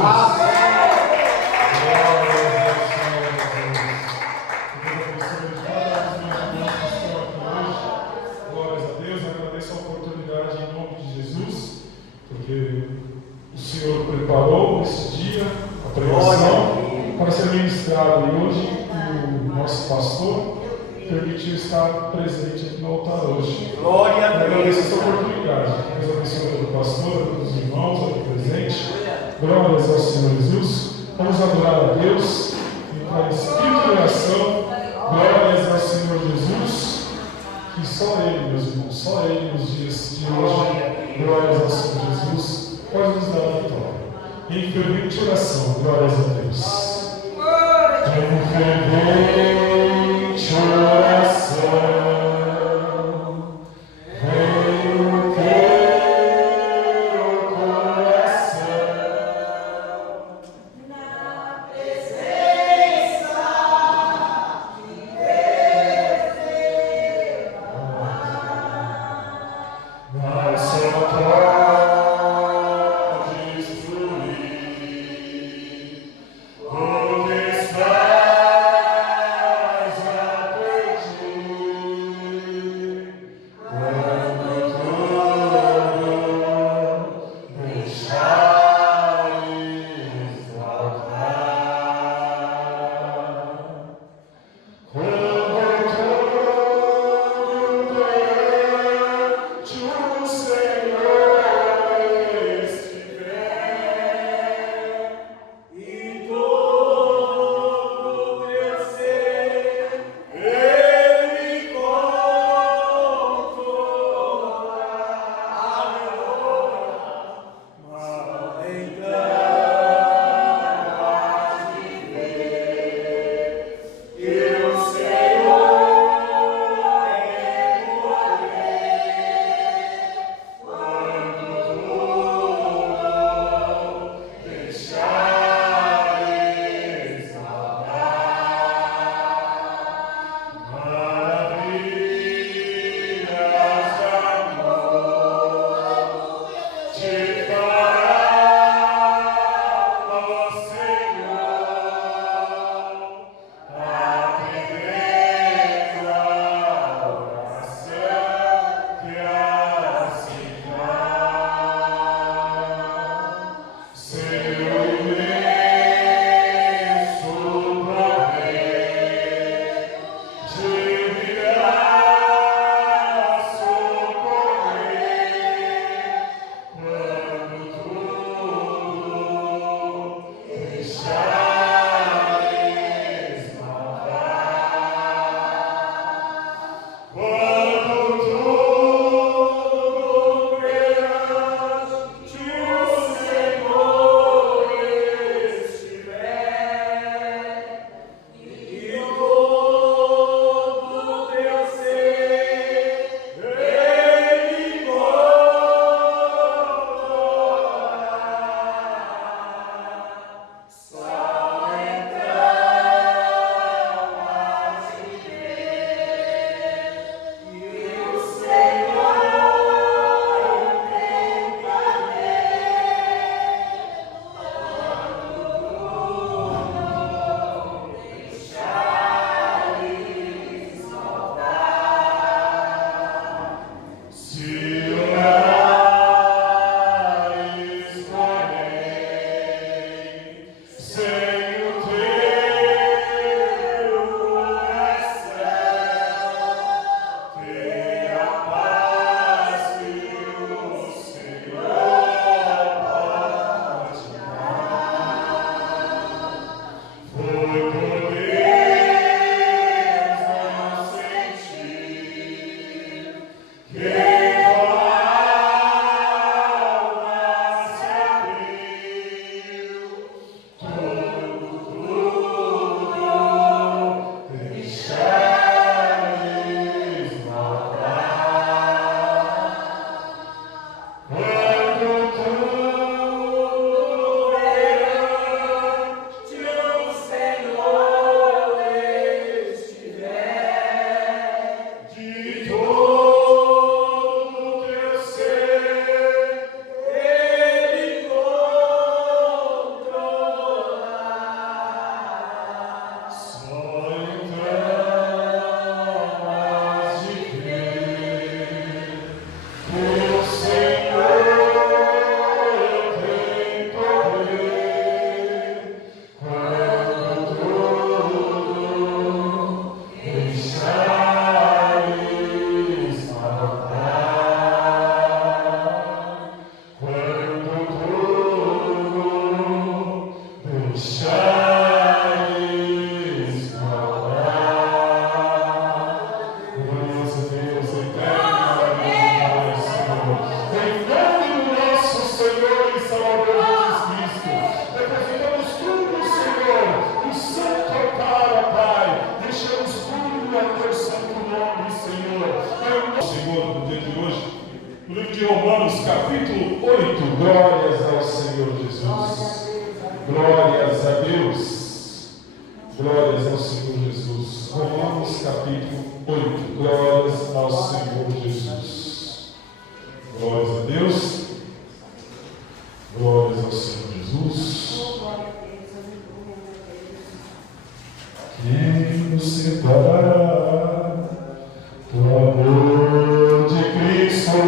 Glórias a Deus, agradeço a oportunidade em nome de Jesus, porque o Senhor preparou esse dia, a pregação, para ser ministrado, e hoje o nosso pastor permitiu estar presente aqui no altar hoje. Glória a Deus. Agradeço essa oportunidade. Deus abençoe pelo pastor, pelos irmãos aqui presentes. Glórias ao Senhor Jesus. Vamos adorar a Deus em espírito e oração. Glórias ao Senhor Jesus. Que só Ele, meus irmãos, só Ele nos dias de hoje. Glórias ao Senhor Jesus. Pode nos dar a vitória. Em fervente oração. Glórias a Deus. Em fervente oração. Oh, capítulo 8. Glórias ao Senhor Jesus. Glórias a Deus. Glórias ao Senhor Jesus. Romanos capítulo 8. Glórias ao Senhor Jesus. Glórias a Deus. Glórias ao Senhor Jesus. Quem nos separará do amor de Cristo?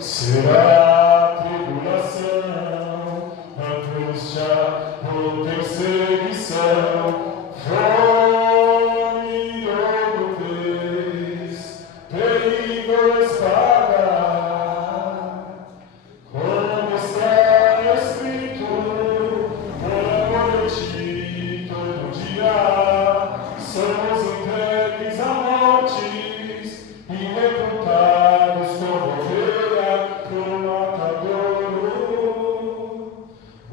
Será tribulação, angústia ou perseguição, fome ou nudez, perigo, espada, como está escrito, por ti todo dia somos entregues a mortes e reputados como ovelha pro matadouro.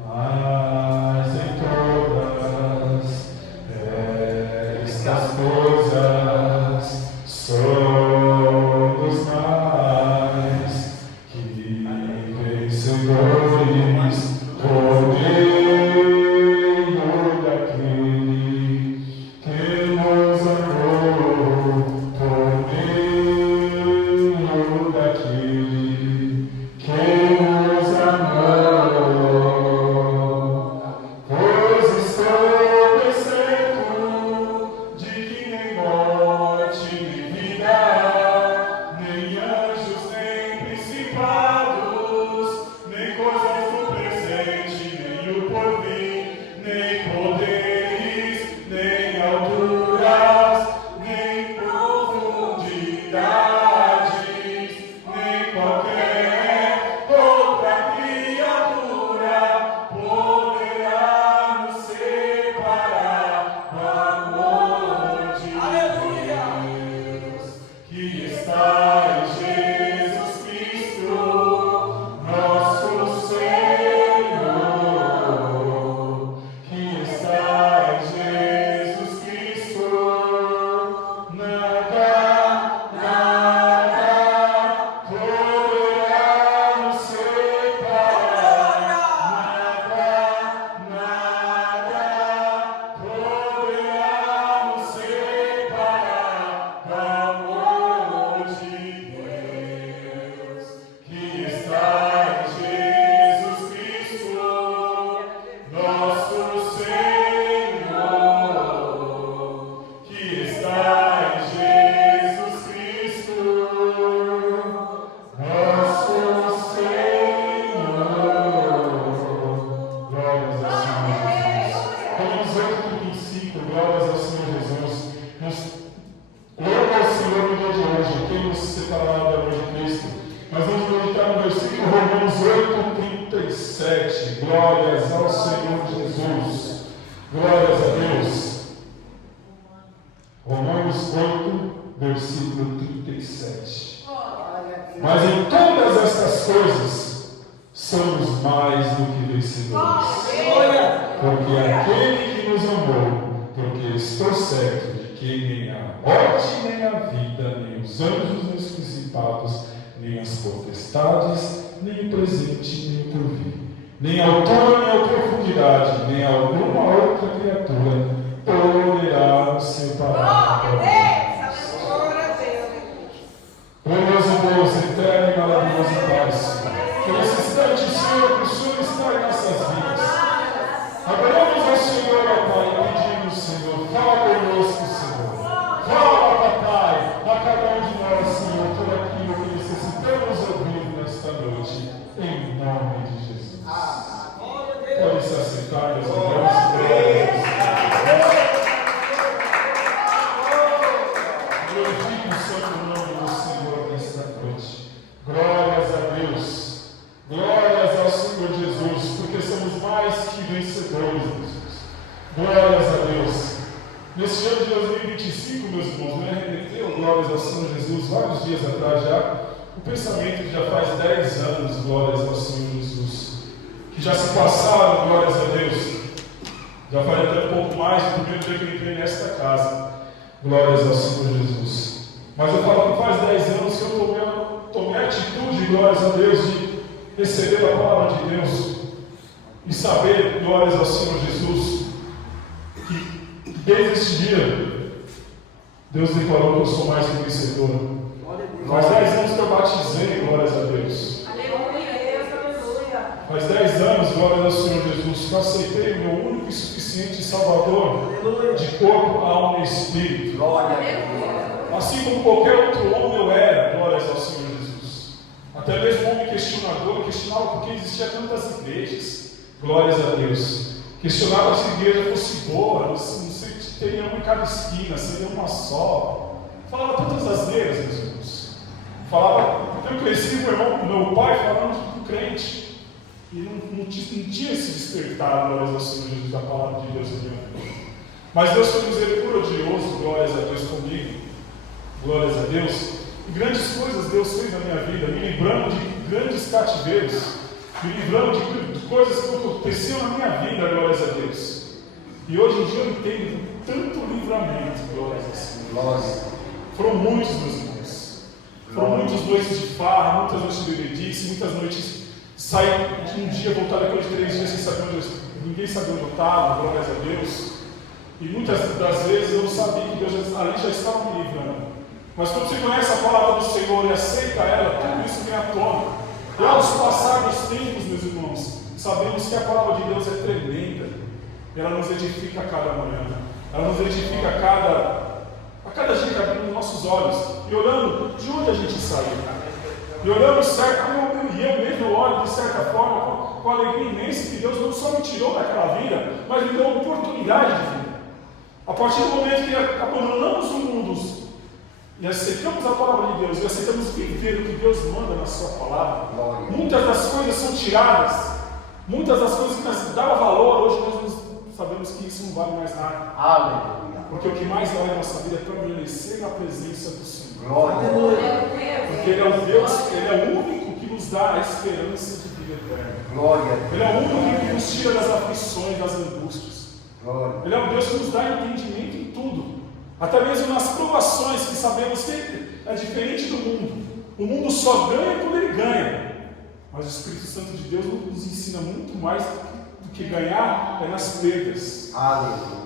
Mas em todas estas coisas somos mais que vencedores por meio daquele que nos amou, por meio daquele que nos amou. Pois estou bem certo de que nem morte, nem vida, nem anjos, nem principados, nem coisas do presente, nem o porvir, nem poderes, nem alturas, nem profundidades, nem qualquer outra criatura poderá nos separar do amor de Deus que está em Jesus Cristo, nosso Senhor, que está em Jesus Cristo. Nada poderá nos separar, nada poderá nos separar do amor de Deus que está em Jesus Cristo, nosso Senhor, que está em Jesus Cristo, nosso Senhor. Glórias ao Senhor Jesus. Romanos 8:25, glórias ao Senhor Jesus. Louva ao Senhor no dia de hoje, quem nos separará do amor de Cristo. Mas vamos meditar no versículo Romanos 8:37. Glórias ao Senhor Jesus. Glórias a Deus. Romanos 8, versículo 37. Mas em todas estas coisas somos mais do que vencedores. Porque aquele que nos amou, porque estou certo de que nem a morte, nem a vida, nem os anjos, nem os principados, nem as potestades, nem o presente, nem o porvir, nem a altura, nem a profundidade, nem alguma outra criatura poderá nos separar do amor de Deus. Glorioso Deus, eterno e maravilhoso Pai, Senhor, que nesse instante, Senhor, que o Senhor está em nossas vidas. Adoramos ao Senhor, ó Pai, e pedimos, Senhor, fala conosco, Senhor. Fala, Papai, a cada um de nós, Senhor, por aquilo que necessitamos ouvir nesta noite, em nome de Jesus. Pode se assentar, meus irmãos. Glorifique o santo nome do Senhor nesta noite. Glórias a Deus. Glórias ao Senhor Jesus, porque somos mais que vencedores, Jesus. Glórias a Deus. Neste ano de 2025, meus irmãos, me remeteu, glórias ao Senhor Jesus, vários dias atrás já, o pensamento que já faz 10 anos, glórias ao Senhor Jesus, que já se passaram, glórias a Deus. Já faz até um pouco mais do primeiro dia que eu entrei nesta casa. Glórias ao Senhor Jesus. Mas eu falo que faz 10 anos que eu tomei a atitude, glórias a Deus, de receber a palavra de Deus e saber, glórias ao Senhor Jesus, que desde este dia, Deus declarou que eu sou mais que vencedor. Faz 10 anos que eu batizei, glórias a Deus. Faz 10 anos, glórias ao Senhor Jesus, que eu aceitei o meu único e suficiente Salvador de corpo, alma e espírito. Assim como qualquer outro homem eu era, glórias ao Senhor Jesus. Até mesmo homem questionador, questionava por que existiam tantas igrejas, glórias a Deus. Questionava se a igreja fosse boa, não sei se teria uma em cada esquina, seria uma só. Falava tantas asneiras, meus irmãos. Eu conheci o irmão do meu pai falando do crente. E não tinha esse despertar, glórias ao Senhor Jesus, da palavra de Deus aqui. Mas Deus foi misericordioso, glórias a Deus comigo, glórias a Deus. E grandes coisas Deus fez na minha vida, me livrando de grandes cativeiros, me livrando de coisas que aconteciam na minha vida, glórias a Deus. E hoje em dia eu entendo tanto livramento, glórias a Deus. Foram muitos, meus irmãos. Foram muitas noites de farra, muitas noites de bebedice, muitas noites. Saí de um dia, voltar depois de 3 dias sem saber ninguém sabia onde eu estava, glórias a Deus. E muitas das vezes eu não sabia que Deus ali já estava me livrando. Mas quando você conhece a palavra do Senhor e aceita ela, tudo isso vem à tona. E ao passar dos tempos, meus irmãos, sabemos que a palavra de Deus é tremenda. Ela nos edifica a cada manhã. Ela nos edifica a cada dia que abrimos nossos olhos. E olhando de onde a gente saiu. E olhando certo, eu mesmo olho de certa forma com a alegria imensa que Deus não só me tirou daquela vida, mas me deu a oportunidade de vida. A partir do momento que abandonamos o mundo e aceitamos a palavra de Deus, e aceitamos viver o que Deus manda na sua palavra, muitas das coisas são tiradas, muitas das coisas que nos dava valor, hoje nós sabemos que isso não vale mais nada. Aleluia. Porque o que mais vale na nossa vida é permanecer na presença do Senhor. Glória. Porque Ele é o Deus, Ele é o único que nos dá a esperança de vida eterna. Glória. Ele é o único que nos tira das aflições, das angústias. Glória. Ele é o Deus que nos dá entendimento em tudo. Até mesmo nas provações, que sabemos que é diferente do mundo. O mundo só ganha quando ele ganha. Mas o Espírito Santo de Deus nos ensina muito mais do que ganhar é nas perdas. Aleluia.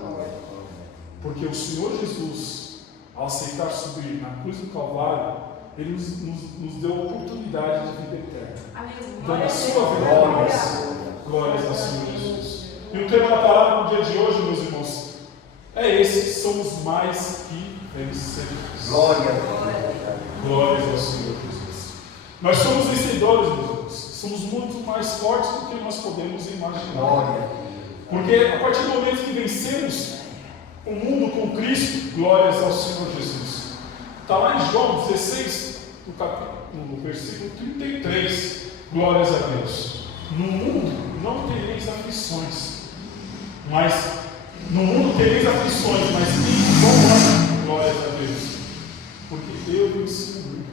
Porque o Senhor Jesus, ao aceitar subir na cruz do Calvário, Ele nos deu a oportunidade de vida eterna. Dando a sua vida. Glórias ao Senhor Jesus. E o tema da palavra no dia de hoje, meus irmãos, é esse: somos mais que vencedores. Glórias ao Senhor Jesus. Nós somos vencedores, meus irmãos. Somos muito mais fortes do que nós podemos imaginar. Porque a partir do momento que vencemos o mundo com Cristo, glórias ao Senhor Jesus. Está lá em João 16, no versículo 33, glórias a Deus. No mundo não tereis aflições, mas em bom, glórias a Deus, porque eu venci o mundo.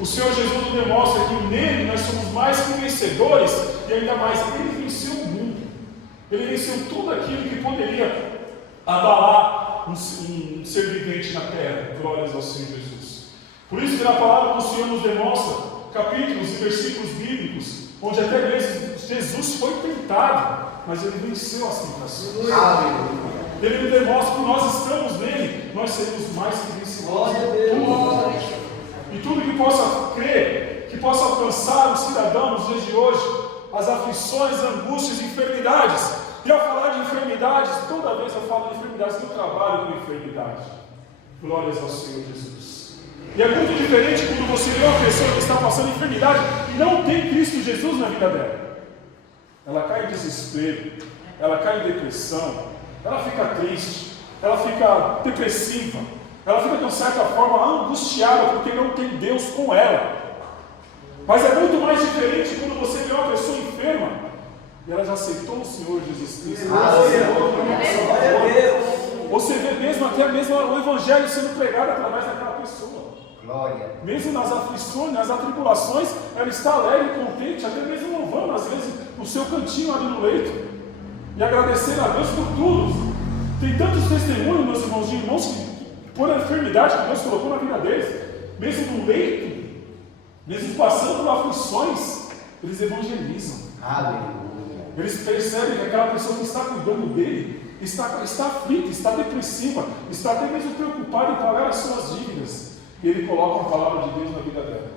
O Senhor Jesus nos demonstra que nele nós somos mais que vencedores, e ainda mais, Ele venceu o mundo. Ele venceu tudo aquilo que poderia abalar um ser vivente na terra. Glórias ao Senhor Jesus. Por isso que na palavra do Senhor nos demonstra capítulos e versículos bíblicos onde até mesmo Jesus foi tentado, mas Ele venceu as tentações. Ele nos demonstra que nós estamos nele, nós seremos mais que vencedores. E tudo que possa crer, que possa alcançar o cidadão nos dias de hoje, as aflições, angústias, enfermidades. E ao falar de enfermidades, toda vez eu falo de enfermidades, que eu trabalho com enfermidade. Glórias ao Senhor Jesus. E é muito diferente quando você vê uma pessoa que está passando enfermidade e não tem Cristo Jesus na vida dela. Ela cai em desespero, ela cai em depressão, ela fica triste, ela fica depressiva, ela fica de certa forma angustiada porque não tem Deus com ela. Mas é muito mais diferente quando você vê uma pessoa enferma e ela já aceitou o Senhor Jesus Cristo. Você vê mesmo até mesmo o Evangelho sendo pregado através daquela pessoa. Glória. Mesmo nas aflições, nas atribulações, ela está alegre, contente, até mesmo louvando, às vezes, no seu cantinho ali no leito. E agradecendo a Deus por tudo. Tem tantos testemunhos, meus irmãos, de irmãos que por a enfermidade que Deus colocou na vida deles, mesmo no leito, mesmo passando por aflições, eles evangelizam. Aleluia. Eles percebem que aquela pessoa que está cuidando dele está aflita, está depressiva, está até mesmo preocupada em pagar as suas dívidas. E ele coloca a palavra de Deus na vida dela.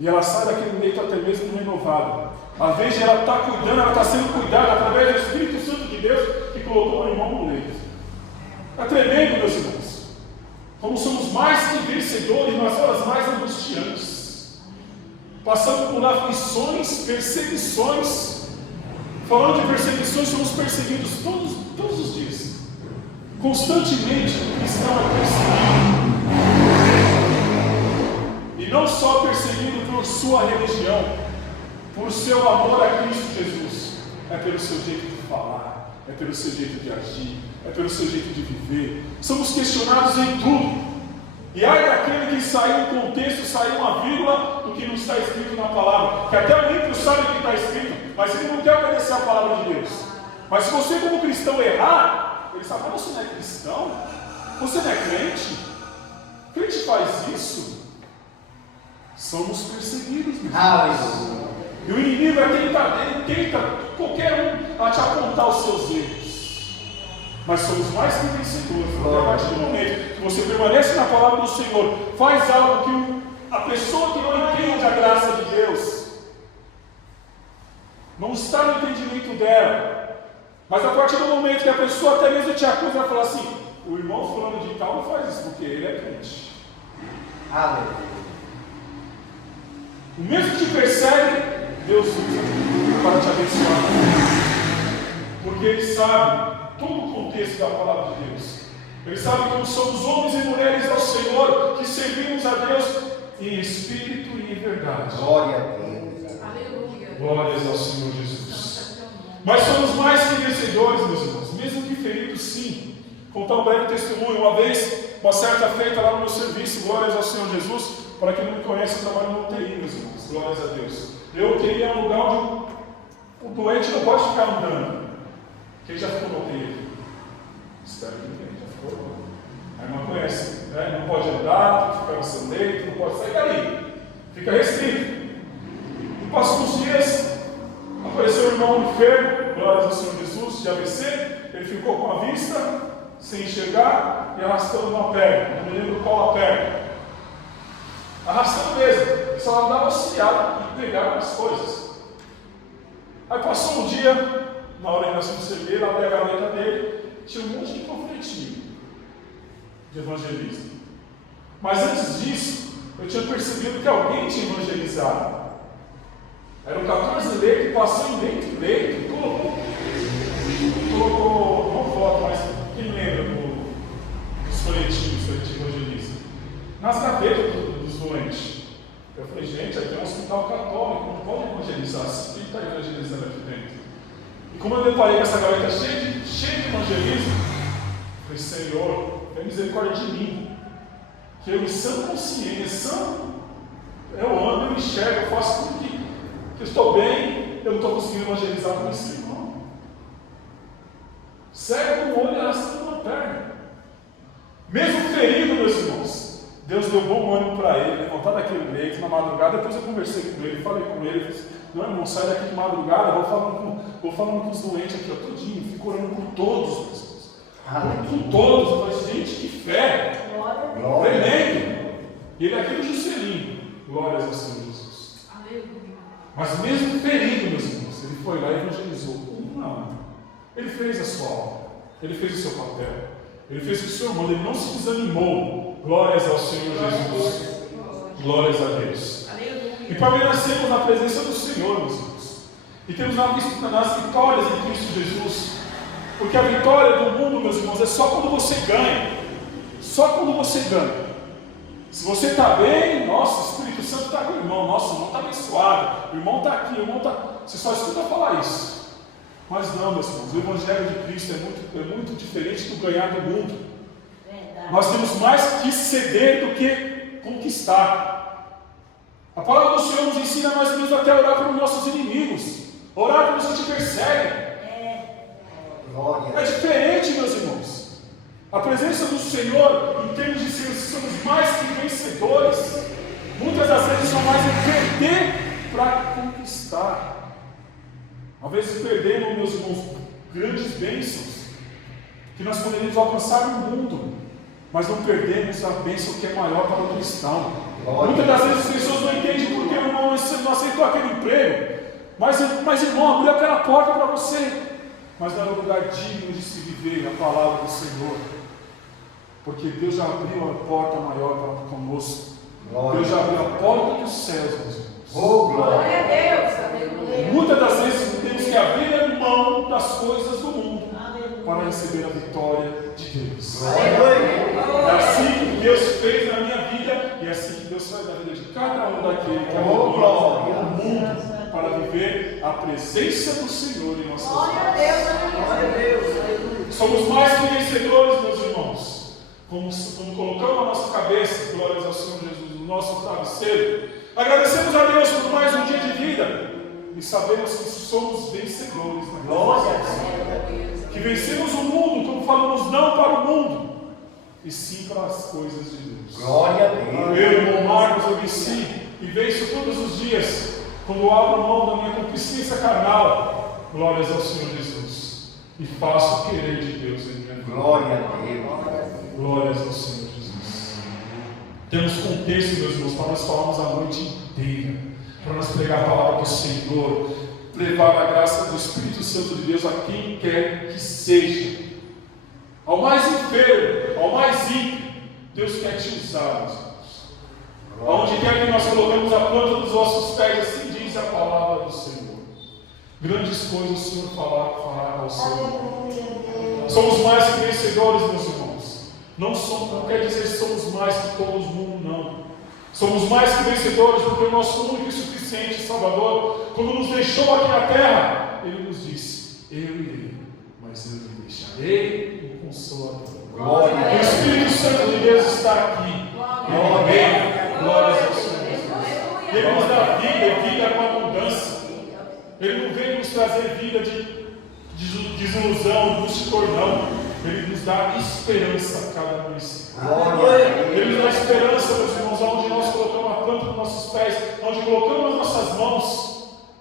E ela sai daquele leito até mesmo renovada. Às vezes ela está cuidando, ela está sendo cuidada através do Espírito Santo de Deus que colocou o irmão no leito. É tremendo, meus irmãos. Como somos mais que vencedores nas horas mais angustiantes. Passando por aflições, perseguições. Falando de perseguições, somos perseguidos todos os dias. Constantemente o cristão é perseguido. E não só perseguido por sua religião, por seu amor a Cristo Jesus. É pelo seu jeito de falar, é pelo seu jeito de agir, é pelo seu jeito de viver. Somos questionados em tudo. E ai daquele que saiu um contexto, saiu uma vírgula do que não está escrito na palavra. Que até o ímpio sabe o que está escrito, mas ele não quer obedecer a palavra de Deus. Mas se você como cristão errar, ele sabe, você não é cristão? Você não é crente? Crente faz isso? Somos perseguidos, meu Deus. E o inimigo ele tenta qualquer um a te apontar os seus erros. Mas somos mais que vencedores. Porque a partir do momento que você permanece na palavra do Senhor, faz algo que a pessoa que não entende a graça de Deus não está no entendimento dela. Mas a partir do momento que a pessoa até mesmo te acusa, ela fala assim: o irmão fulano de tal não faz isso porque ele é crente. Aleluia. O mesmo que te persegue, Deus usa para te abençoar. Porque Ele sabe todo o contexto da palavra de Deus. Ele sabe que somos homens e mulheres ao Senhor, que servimos a Deus em espírito e em verdade. Glória a Deus. Aleluia. Glórias ao Senhor Jesus. Mas somos mais que vencedores, meus irmãos, mesmo que feridos, sim. Contar um breve testemunho. Uma vez, uma certa feita lá no meu serviço, glórias ao Senhor Jesus. Para quem não me conhece, eu trabalho no UTI, meus irmãos. Glórias a Deus. Eu UTI é um lugar onde o doente não pode ficar andando. Quem já ficou no UTI? Espero que ninguém já ficou. A irmã conhece, né? Não pode andar, tem que ficar no seu leito, não pode sair dali. Fica restrito. E passou uns dias, apareceu um irmão enfermo, glórias ao Senhor Jesus, de AVC. Ele ficou com a vista, sem enxergar e arrastando uma perna. Não me lembro qual a perna. Arrastando mesmo. Ele só andava auxiliado e pegava as coisas. Aí passou um dia, na hora que nós fomos servir, ele abriu a gaveta dele, tinha um monte de panfletinho de evangelismo. Mas antes disso, eu tinha percebido que alguém tinha evangelizado. Eram 14 leitos, passou em leito, colocou, não foto, mas quem lembra dos folhetinhos de evangelismo? Nas gavetas dos doentes. Eu falei, gente, aqui é um hospital católico, não pode evangelizar, quem está evangelizando aqui dentro? E como eu deparei com essa gaveta cheia de evangelismo, eu falei, Senhor, tenha misericórdia de mim, que eu em sã consciência, eu ando, eu enxergo, eu faço tudo que eu estou bem, eu não estou conseguindo evangelizar com esse irmão. Cego no olho e arrastando uma perna. Mesmo ferido, meus irmãos, Deus deu bom ânimo para ele, levantar daquele leito na madrugada. Depois eu conversei com ele, falei com ele, disse, não, irmão, sai daqui de madrugada, vou falando com os doentes aqui, ó, todinho, fico orando por todos, meus irmãos. Por todos. Eu falei, gente, que fé! Tremendo! E ele é aquele Juscelino, glórias ao Senhor Jesus. Aleluia. Mas mesmo ferido, meus irmãos, ele foi lá e evangelizou. Não, ele fez a sua obra, ele fez o seu papel, ele fez o que o Senhor manda, ele não se desanimou. Glórias ao Senhor Jesus. Glórias a Deus. E permanecemos na presença do Senhor, meus irmãos. E temos nas vitórias em Cristo Jesus. Porque a vitória do mundo, meus irmãos, é só quando você ganha. Só quando você ganha. Se você está bem, nossa, o Espírito Santo está com o irmão. Nossa, o irmão está abençoado. O irmão está aqui, o irmão está. Você só escuta falar isso. Mas não, meus irmãos, o Evangelho de Cristo é muito diferente do ganhar do mundo. Nós temos mais que ceder do que conquistar. A palavra do Senhor nos ensina nós mesmos até a orar pelos nossos inimigos, orar pelos que te perseguem. É diferente, meus irmãos. A presença do Senhor, em termos de sermos mais que vencedores, muitas das vezes são mais em perder para conquistar. Às vezes perdemos, meus irmãos, grandes bênçãos que nós poderíamos alcançar no mundo, mas não perdemos a bênção que é maior para o cristão. Muitas das vezes as pessoas não entendem porque o irmão não aceitou aquele emprego, mas irmão, abriu aquela porta para você, mas não era um lugar digno de se viver a palavra do Senhor, porque Deus já abriu a porta maior para conosco. Deus já abriu a porta dos céus, meus irmãos. Glória a Deus. Muitas das vezes temos que abrir mão das coisas do mundo para receber a vitória de Deus. É assim que Deus fez na minha vida, e é assim que Deus faz na vida de cada um daquele que abandona o mundo para viver a presença do Senhor em nossas vidas. Somos mais que vencedores, meus irmãos. Como colocamos a nossa cabeça, glórias ao Senhor Jesus, no nosso travesseiro, agradecemos a Deus por mais um dia de vida e sabemos que somos vencedores na glória, que vencemos o mundo, como falamos, não para o mundo, e sim para as coisas de Deus. Glória a Deus. Eu, irmão Marcos, eu venci e venço todos os dias quando abro mão da minha concupiscência carnal, glórias ao Senhor Jesus, e faço o querer de Deus em minha vida. Glória a Deus. Glórias ao Senhor Jesus. Temos contexto, meus irmãos, para nós falarmos a noite inteira, para nós pregar a palavra do Senhor, levar a graça do Espírito Santo de Deus a quem quer que seja, ao mais enfermo, ao mais ímpio. Deus quer te usar, meus irmãos. Aonde quer que nós colocamos a planta dos nossos pés, assim diz a palavra do Senhor. Grandes coisas o Senhor fará ao Senhor. Somos mais que vencedores, meus irmãos. Não quer dizer que somos mais que todo mundo, não. Somos mais que vencedores porque o nosso único e suficiente Salvador, quando nos deixou aqui na terra, Ele nos disse: eu irei, mas eu lhe deixarei o Consolador. O Espírito Santo de Deus está aqui. Ele vem, glórias ao Senhor. Ele nos dá vida com abundância. Ele não vem nos trazer vida de desilusão, angústia e tornão. Ele nos dá esperança a cada mês. Ele nos dá esperança, meus irmãos, onde nós colocamos a planta dos nossos pés, onde colocamos as nossas mãos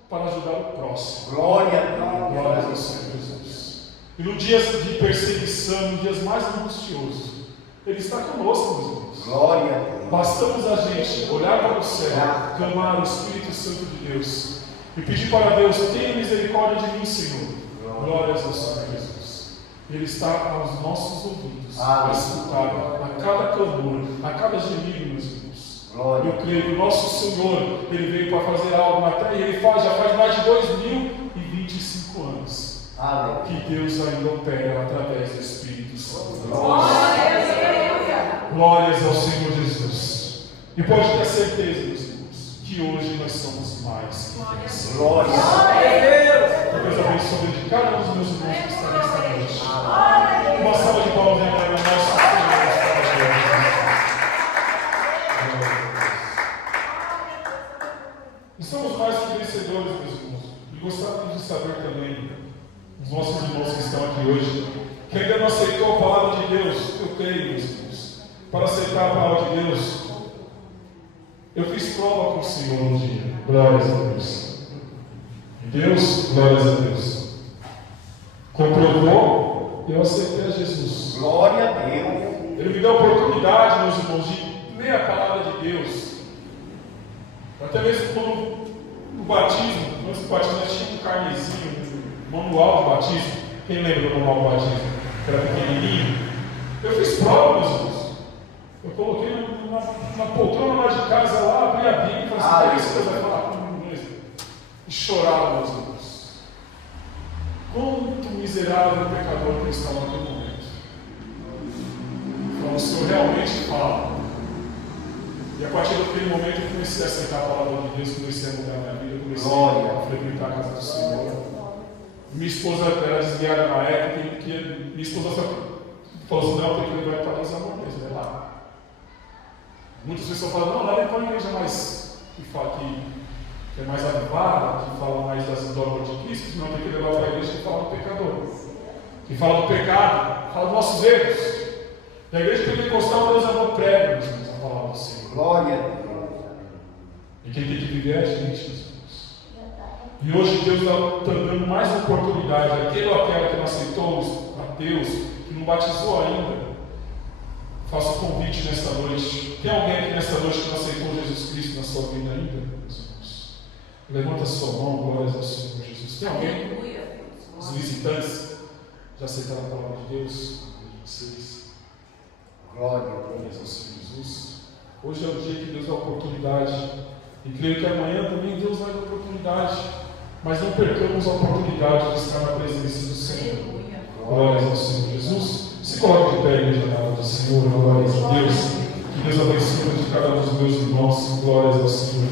para ajudar o próximo. Glórias ao Senhor Jesus. E no dias de perseguição, nos dias mais angustiosos, Ele está conosco, meus irmãos. Bastamos a gente olhar para o céu, clamar o Espírito Santo de Deus e pedir para Deus: tenha misericórdia de mim, Senhor. Glórias ao Senhor Jesus. Ele está aos nossos ouvidos, a escutar a cada clamor, a cada gemido, meus irmãos. Eu creio que o nosso Senhor, Ele veio para fazer algo na terra, e Ele já faz mais de 2025 anos que Deus ainda opera através do Espírito Santo. Glórias ao Senhor Jesus. E pode ter certeza, meus irmãos, que hoje nós somos mais que vencedores. Glórias a Deus. Que Deus abençoe de cada um dos meus irmãos que estão nesta noite. Uma salva de palmas para o nosso Senhor. Estamos mais que vencedores, meus irmãos. E gostaríamos de saber também, os nossos irmãos que estão aqui hoje, que ainda não aceitou a palavra de Deus. Eu creio, meus irmãos, para aceitar a palavra de Deus, eu fiz prova com o Senhor um dia. Glórias a Deus. Deus, glórias a Deus. Comprovou, eu aceitei a Jesus. Glória a Deus. Ele me deu a oportunidade, meus irmãos, de ler a palavra de Deus. Até mesmo quando no batismo, antes do batismo, nós tínhamos um carnezinho, um manual de batismo. Quem lembra do manual de batismo? Que era pequenininho. Eu fiz prova, meus irmãos. Eu coloquei na poltrona lá de casa, lá, abri a Bíblia e falei assim: que você vai falar comigo mesmo? E chorava, meus irmãos. Quanto miserável o pecador que estava naquele momento. Então o Senhor realmente fala. E a partir daquele momento eu comecei a aceitar a palavra de Deus, comecei a mudar minha vida, comecei a frequentar a casa do Senhor. Minha esposa era desviada na época, porque minha esposa falou assim: não, tem que levar para Deus amor mesmo, vai lá. Muitas pessoas falam: não, leva para a igreja mais que é mais avivada, que fala mais das dogmas de Cristo, não, tem que levar para a igreja que fala do pecador, que fala do pecado, fala dos nossos erros. E a igreja pentecostal, Deus amor prega, a palavra do Senhor. Glória a Deus. E quem tem que viver é a gente, meus irmãos. E hoje Deus está dando mais oportunidade. Aquele ou aquela que não aceitou a Deus, que não batizou ainda, faça o convite nesta noite. Tem alguém aqui nesta noite que não aceitou Jesus Cristo na sua vida ainda, meus irmãos? Levanta a sua mão, glórias ao Senhor Jesus. Tem alguém? Os visitantes já aceitaram a palavra de Deus? Vocês. Glória a Glórias ao Senhor Jesus. Hoje é o dia que Deus dá oportunidade. E creio que amanhã também Deus vai dar oportunidade. Mas não percamos a oportunidade de estar na presença do Senhor. Glórias ao Senhor Jesus. Se coloque de pé, igreja amada do Senhor. Glórias a Deus. Que Deus abençoe de cada um dos meus irmãos. Glórias ao Senhor.